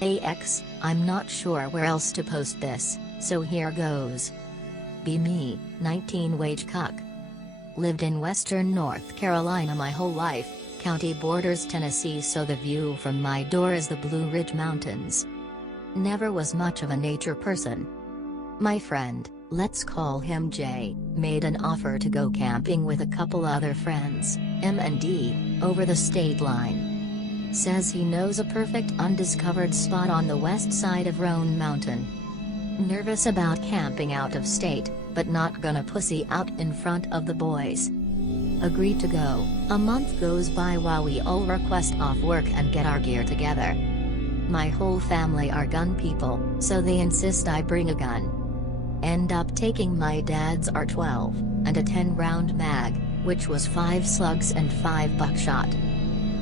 I'm not sure where else to post this, so here goes. Be me, 19 wage cuck. Lived in western North Carolina my whole life, county borders Tennessee, so the view from my door is the Blue Ridge Mountains. Never was much of a nature person. My friend, let's call him Jay, made an offer to go camping with a couple other friends, M and D, over the state line. Says he knows a perfect undiscovered spot on the west side of Roan Mountain. Nervous about camping out of state, but not gonna pussy out in front of the boys. Agreed to go. A month goes by while we all request off work and get our gear together. My whole family are gun people, so they insist I bring a gun. End up taking my dad's R12, and a 10-round mag, which was 5 slugs and 5 buckshot.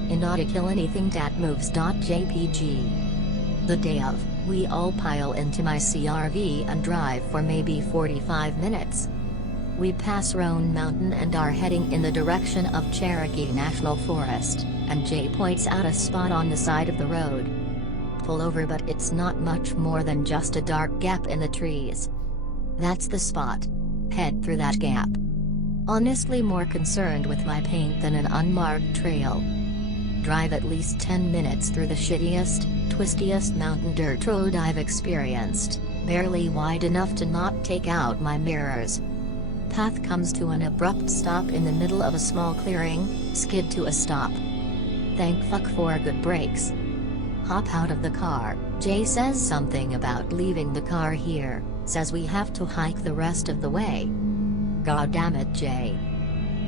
And not to kill anything that moves. JPG. The day of, we all pile into my CRV and drive for maybe 45 minutes. We pass Roan Mountain and are heading in the direction of Cherokee National Forest, and Jay points out a spot on the side of the road. Pull over, but it's not much more than just a dark gap in the trees. That's the spot. Head through that gap. Honestly more concerned with my paint than an unmarked trail. Drive at least 10 minutes through the shittiest, twistiest mountain dirt road I've experienced, barely wide enough to not take out my mirrors. Path comes to an abrupt stop in the middle of a small clearing, skid to a stop. Thank fuck for good brakes. Hop out of the car. Jay says something about leaving the car here, says we have to hike the rest of the way. God damn it, Jay.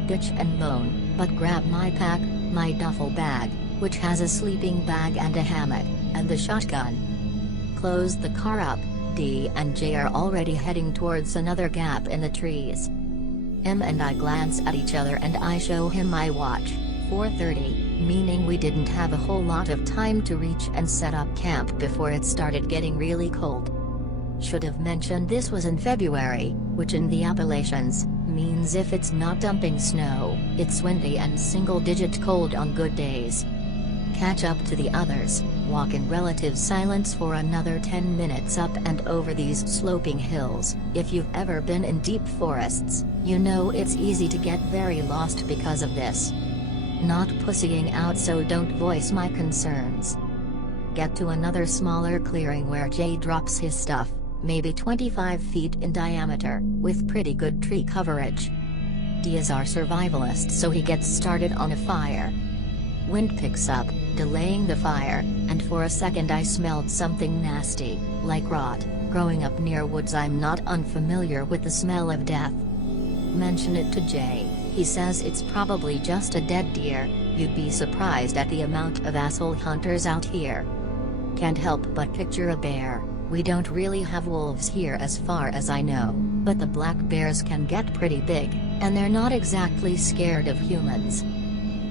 Bitch and moan, but grab my pack, my duffel bag, which has a sleeping bag and a hammock, and the shotgun. Close the car up. D and J are already heading towards another gap in the trees. M and I glance at each other and I show him my watch, 4:30, meaning we didn't have a whole lot of time to reach and set up camp before it started getting really cold. Should have mentioned this was in February, which in the Appalachians, means if it's not dumping snow, it's windy and single-digit cold on good days. Catch up to the others, walk in relative silence for another 10 minutes up and over these sloping hills. If you've ever been in deep forests, you know it's easy to get very lost because of this. Not pussying out, so don't voice my concerns. Get to another smaller clearing where Jay drops his stuff, maybe 25 feet in diameter, with pretty good tree coverage. D is our survivalist, so he gets started on a fire. Wind picks up, delaying the fire, and for a second I smelled something nasty, like rot. Growing up near woods, I'm not unfamiliar with the smell of death. Mention it to Jay, he says it's probably just a dead deer. You'd be surprised at the amount of asshole hunters out here. Can't help but picture a bear. We don't really have wolves here as far as I know, but the black bears can get pretty big, and they're not exactly scared of humans.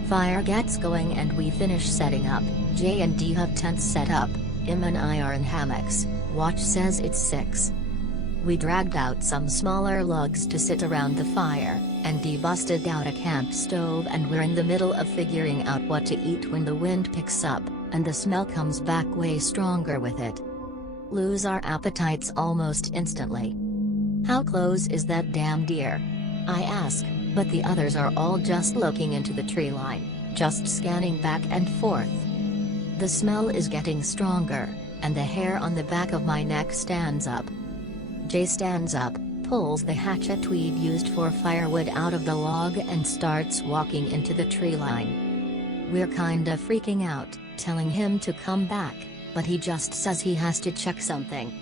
Fire gets going and we finish setting up. J and D have tents set up, M and I are in hammocks. Watch says it's 6. We dragged out some smaller logs to sit around the fire, and D busted out a camp stove, and we're in the middle of figuring out what to eat when the wind picks up, and the smell comes back way stronger with it. Lose our appetites almost instantly. How close is that damn deer? I ask, but the others are all just looking into the tree line, just scanning back and forth. The smell is getting stronger, and the hair on the back of my neck stands up. Jay stands up, pulls the hatchet we'd used for firewood out of the log and starts walking into the tree line. We're kinda freaking out, telling him to come back, but he just says he has to check something.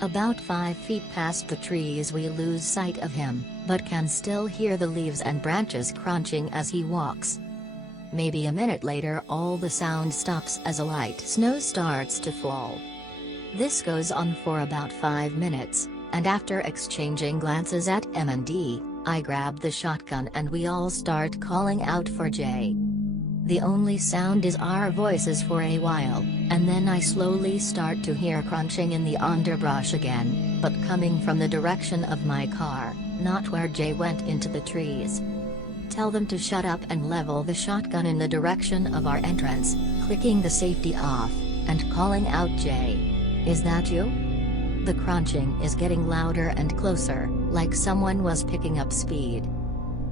About 5 feet past the trees we lose sight of him, but can still hear the leaves and branches crunching as he walks. Maybe a minute later all the sound stops as a light snow starts to fall. This goes on for about 5 minutes, and after exchanging glances at M and D, I grab the shotgun and we all start calling out for Jay. The only sound is our voices for a while, and then I slowly start to hear crunching in the underbrush again, but coming from the direction of my car, not where Jay went into the trees. Tell them to shut up and level the shotgun in the direction of our entrance, clicking the safety off, and calling out, "Jay? Is that you?" The crunching is getting louder and closer, like someone was picking up speed.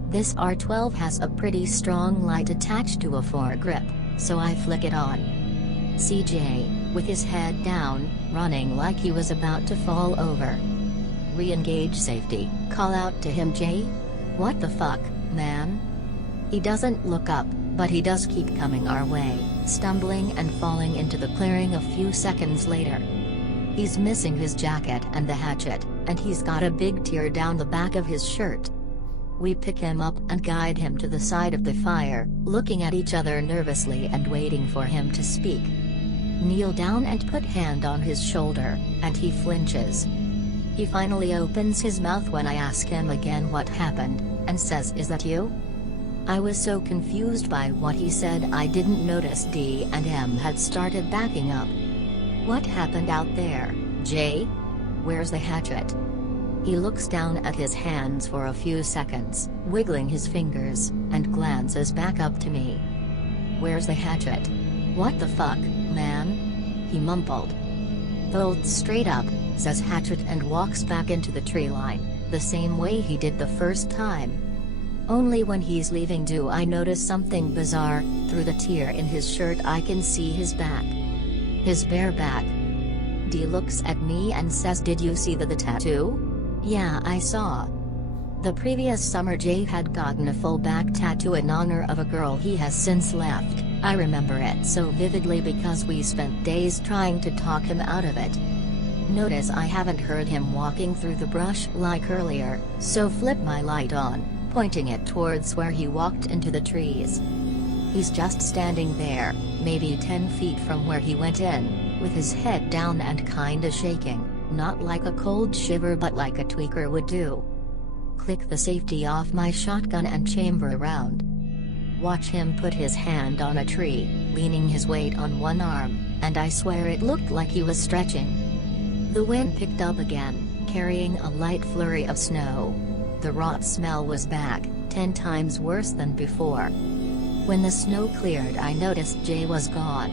This R12 has a pretty strong light attached to a foregrip, so I flick it on. See Jay, with his head down, running like he was about to fall over. Re-engage safety, call out to him, "Jay? What the fuck, man?" He doesn't look up, but he does keep coming our way, stumbling and falling into the clearing a few seconds later. He's missing his jacket and the hatchet, and he's got a big tear down the back of his shirt. We pick him up and guide him to the side of the fire, looking at each other nervously and waiting for him to speak. Kneel down and put hand on his shoulder, and he flinches. He finally opens his mouth when I ask him again what happened, and says, "Is that you?" I was so confused by what he said I didn't notice D and M had started backing up. "What happened out there, Jay? Where's the hatchet?" He looks down at his hands for a few seconds, wiggling his fingers, and glances back up to me. "Where's the hatchet? What the fuck, man?" he mumbled. Holds straight up, says hatchet, and walks back into the tree line, the same way he did the first time. Only when he's leaving do I notice something bizarre. Through the tear in his shirt I can see his back. His bare back. D looks at me and says, "Did you see the tattoo?" "Yeah, I saw." The previous summer Jay had gotten a full back tattoo in honor of a girl he has since left. I remember it so vividly because we spent days trying to talk him out of it. Notice I haven't heard him walking through the brush like earlier, so flip my light on, pointing it towards where he walked into the trees. He's just standing there, maybe 10 feet from where he went in, with his head down and kinda shaking, not like a cold shiver but like a tweaker would do. Click the safety off my shotgun and chamber around. Watch him put his hand on a tree, leaning his weight on one arm, and I swear it looked like he was stretching. The wind picked up again, carrying a light flurry of snow. The rot smell was back, 10 times worse than before. When the snow cleared I noticed Jay was gone.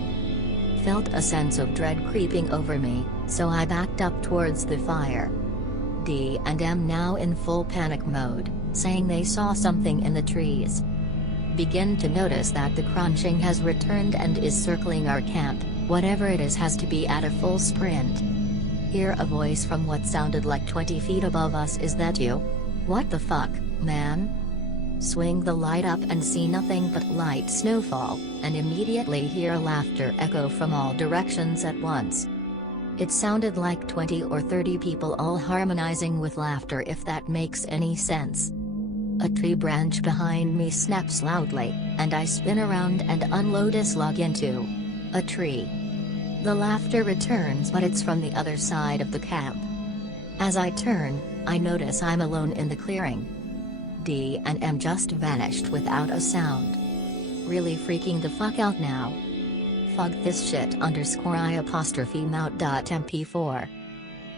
Felt a sense of dread creeping over me, so I backed up towards the fire. D and M now in full panic mode, saying they saw something in the trees. Begin to notice that the crunching has returned and is circling our camp. Whatever it is has to be at a full sprint. Hear a voice from what sounded like 20 feet above us. "Is that you? What the fuck, man?" Swing the light up and see nothing but light snowfall, and immediately hear laughter echo from all directions at once. It sounded like 20 or 30 people all harmonizing with laughter, if that makes any sense. A tree branch behind me snaps loudly, and I spin around and unload a slug into a tree. The laughter returns, but it's from the other side of the camp. As I turn, I notice I'm alone in the clearing. D and M just vanished without a sound. Really freaking the fuck out now. Fuck this shit _I_mount.mp4.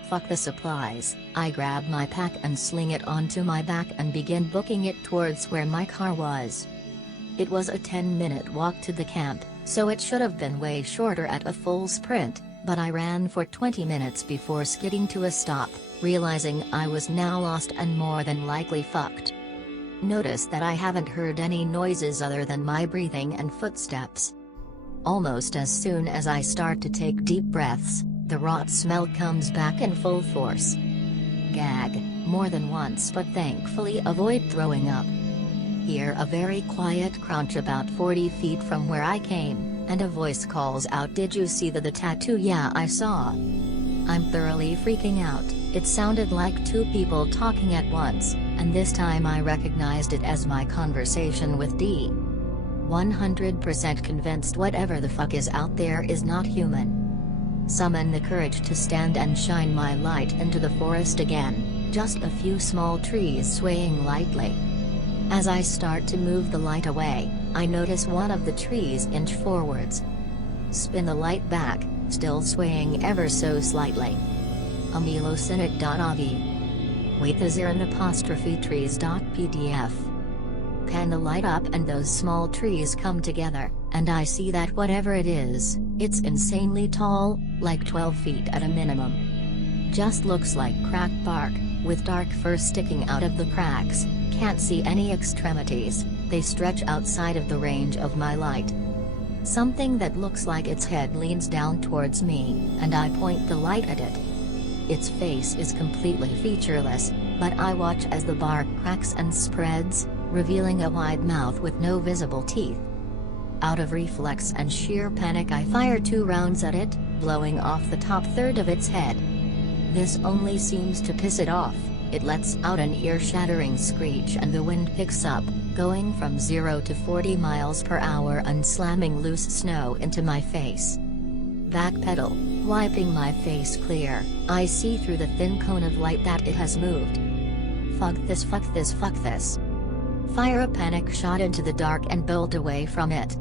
Fuck the supplies. I grab my pack and sling it onto my back and begin booking it towards where my car was. It was a 10-minute walk to the camp, so it should have been way shorter at a full sprint, but I ran for 20 minutes before skidding to a stop, realizing I was now lost and more than likely fucked. Notice that I haven't heard any noises other than my breathing and footsteps. Almost as soon as I start to take deep breaths, the rot smell comes back in full force. Gag, more than once, but thankfully avoid throwing up. Hear a very quiet crunch about 40 feet from where I came, and a voice calls out, "Did you see the tattoo?" "Yeah, I saw." I'm thoroughly freaking out. It sounded like two people talking at once, and this time I recognized it as my conversation with D. 100% convinced whatever the fuck is out there is not human. Summon the courage to stand and shine my light into the forest again, just a few small trees swaying lightly. As I start to move the light away, I notice one of the trees inch forwards. Spin the light back, still swaying ever so slightly. Amelocynit.avi. Wait, is there an apostrophe trees.pdf? pan the light up and those small trees come together, and I see that whatever it is, it's insanely tall, like 12 feet at a minimum. Just looks like cracked bark, with dark fur sticking out of the cracks, can't see any extremities, they stretch outside of the range of my light. Something that looks like its head leans down towards me, and I point the light at it. Its face is completely featureless, but I watch as the bark cracks and spreads, revealing a wide mouth with no visible teeth. Out of reflex and sheer panic I fire 2 rounds at it, blowing off the top third of its head. This only seems to piss it off, it lets out an ear-shattering screech and the wind picks up, going from 0 to 40 miles per hour and slamming loose snow into my face. Backpedal, wiping my face clear, I see through the thin cone of light that it has moved. Fuck this, fuck this, fuck this. Fire a panic shot into the dark and bolt away from it.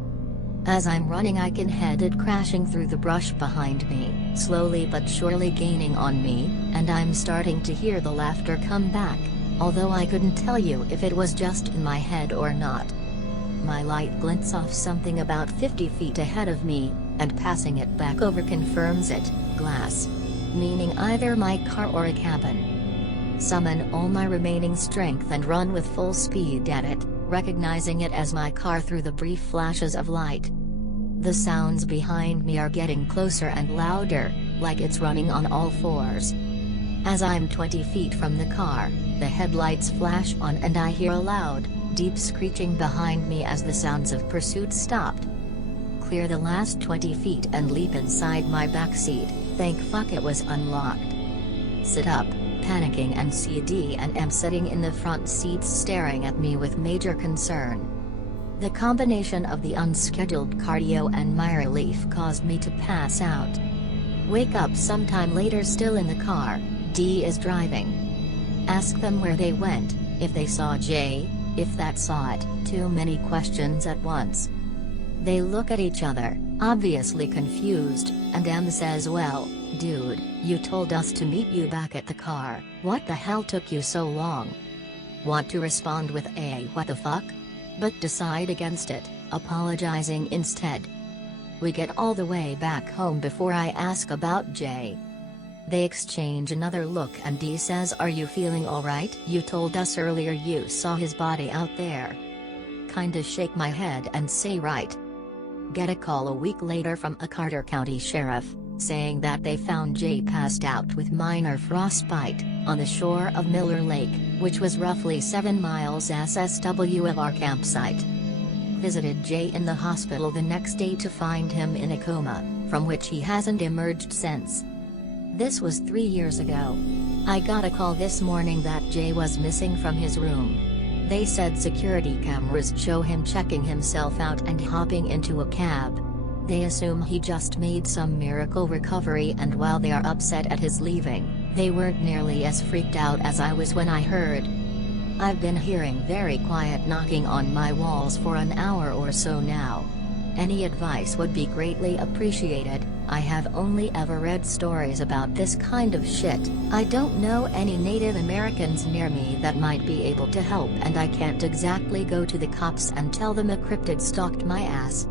As I'm running I can head it crashing through the brush behind me, slowly but surely gaining on me, and I'm starting to hear the laughter come back, although I couldn't tell you if it was just in my head or not. My light glints off something about 50 feet ahead of me, and passing it back over confirms it, glass. Meaning either my car or a cabin. Summon all my remaining strength and run with full speed at it, recognizing it as my car through the brief flashes of light. The sounds behind me are getting closer and louder, like it's running on all fours. As I'm 20 feet from the car, the headlights flash on and I hear a loud, deep screeching behind me as the sounds of pursuit stopped. Clear the last 20 feet and leap inside my backseat, thank fuck it was unlocked. Sit up, panicking and C.D.M. sitting in the front seats staring at me with major concern. The combination of the unscheduled cardio and my relief caused me to pass out. Wake up sometime later still in the car, D is driving. Ask them where they went, if they saw J, if that saw it, too many questions at once. They look at each other, obviously confused, and M says, well, dude, you told us to meet you back at the car, what the hell took you so long? Want to respond with a what the fuck? But decide against it, apologizing instead. We get all the way back home before I ask about J. They exchange another look and D says, are you feeling alright? You told us earlier you saw his body out there. Kinda shake my head and say right. Get a call a week later from a Carter County sheriff, saying that they found Jay passed out with minor frostbite, on the shore of Miller Lake, which was roughly 7 miles SSW of our campsite. Visited Jay in the hospital the next day to find him in a coma, from which he hasn't emerged since. This was 3 years ago. I got a call this morning that Jay was missing from his room. They said security cameras show him checking himself out and hopping into a cab. They assume he just made some miracle recovery, and while they are upset at his leaving, they weren't nearly as freaked out as I was when I heard. I've been hearing very quiet knocking on my walls for an hour or so now. Any advice would be greatly appreciated. I have only ever read stories about this kind of shit. I don't know any Native Americans near me that might be able to help, and I can't exactly go to the cops and tell them a cryptid stalked my ass.